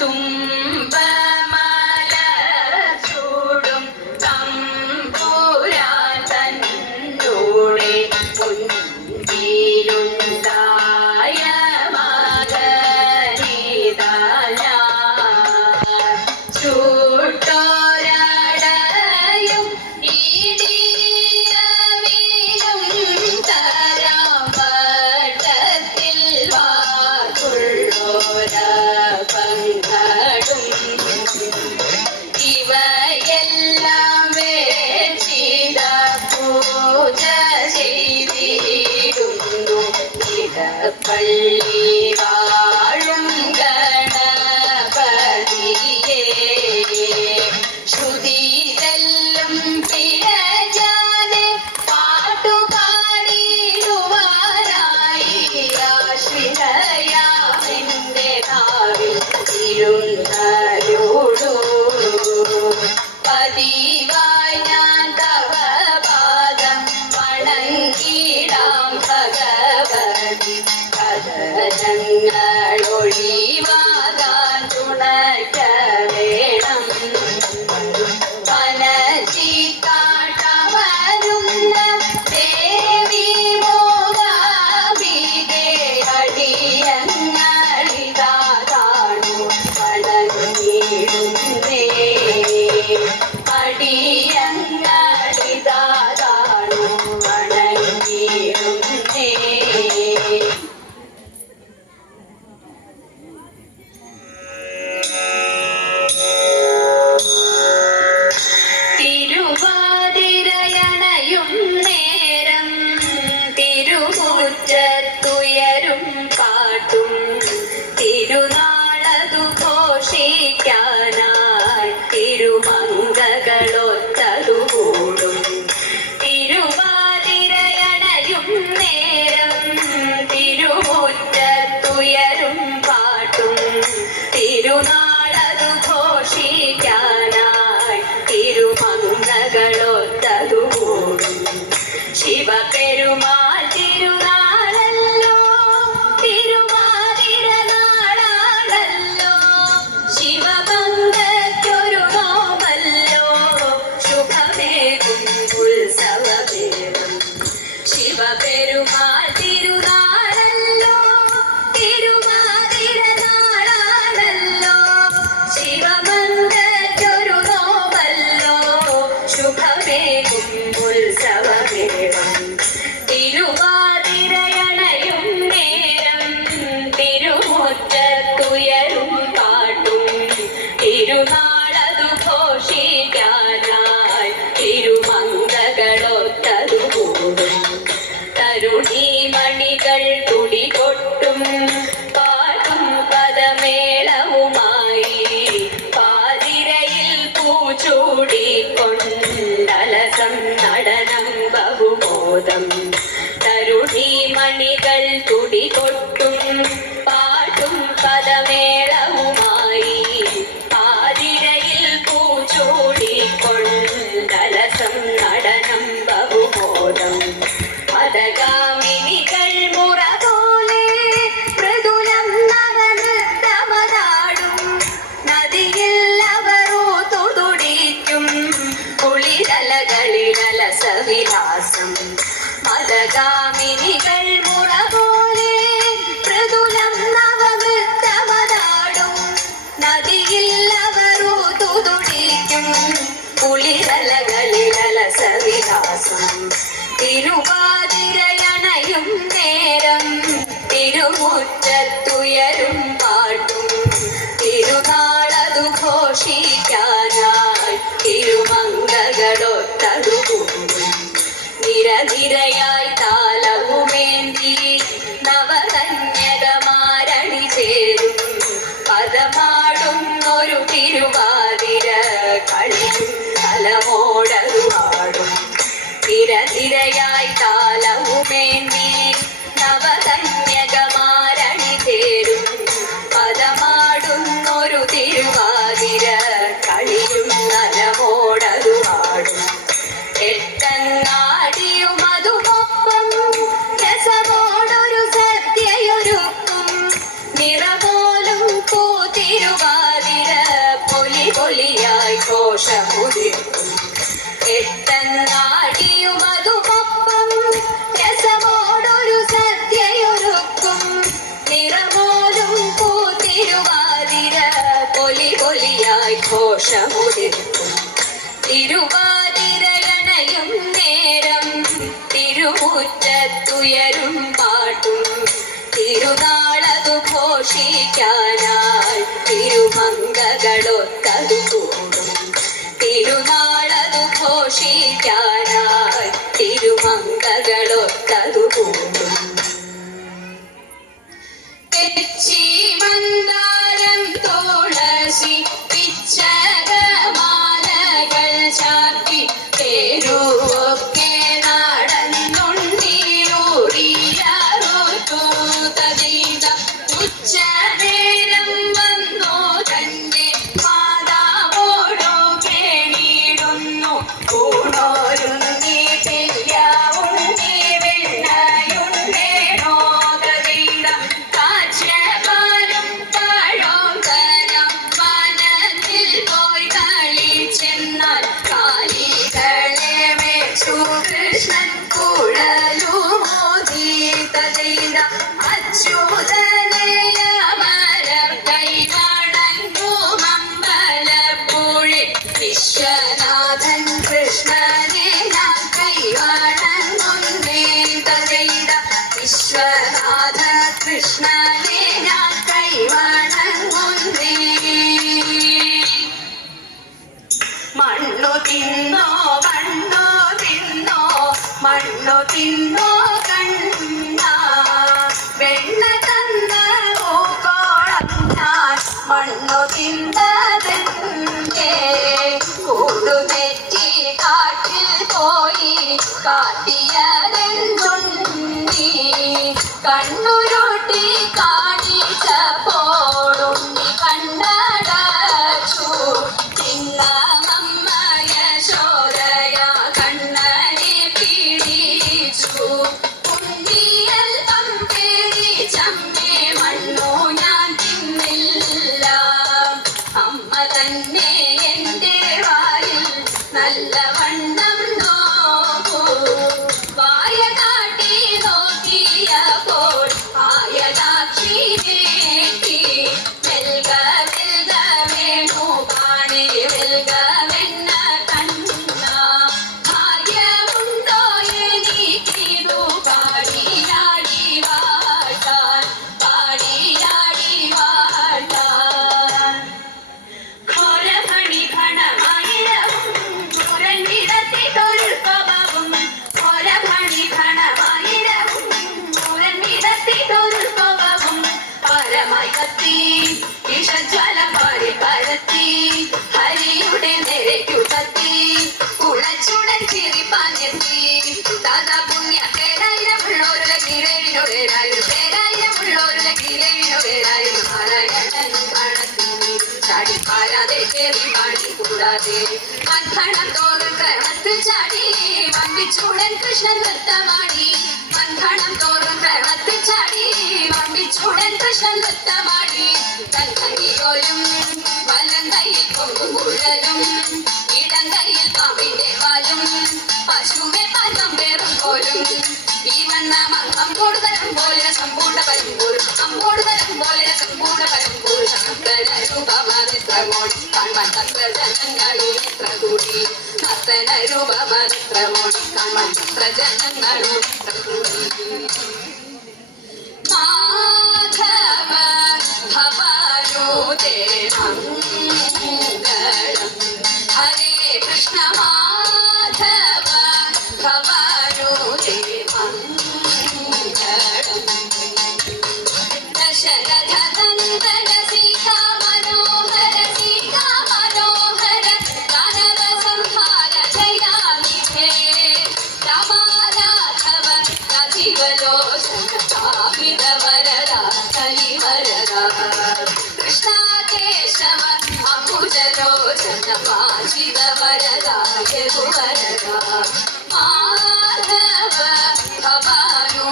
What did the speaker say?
തുമ്പ கதரங்கள் ஒளிவாதான் துணைக்க ശരണം ബഹുബോധം തരുണി മണികൾ തുടി കടൊത്തതുകൊണ്ടും നിരനിരയായി താലവുമേന്തി നവകന്യകമാരണി ചേരും. പദമാടുന്നൊരു തിരുവാതിര കളിയും തലമോടതുമാടും നിരനിരയായി താലവുമേന്തി ഒളി ഒളിയായി ഘോഷമുടിക്കും തിരുവാതിരകണയും നേരം തിരുമുറ്റത്തുയരും പാട്ടും തിരുനാളതു ഘോഷിക്കാനായി തിരുമംഗകളൊത്തതു കൂടും. തിരുനാളതു ഘോഷിക്കാനായി തിരുമംഗകളൊത്തതു കൂടും. ചീ മണ്ണു തിന്നോ മണ്ണു തിന്നോ മണ്ണു തിന്നോ കണ്ട. വെണ്ണ തന്ന പൂക്കോളം ഞാൻ മണ്ണു തിന്നതെന്തേ? കൂടു തെറ്റി കാട്ടിൽ പോയി കാട്ടിയതെന്തുണ്ടി? കണ്ണുരുട്ടി കാ കൺകണത്തോട് കരണത്തിൽ ചാടി വമ്പിച്ചൂടൻ കൃഷ്ണൻ നൃത്തമാടി. കൺകണത്തോട് കരണം മാധവ ഭവാരോ ദേവം മംഗളം శివ వరద జగు వరద మాధవ భవాను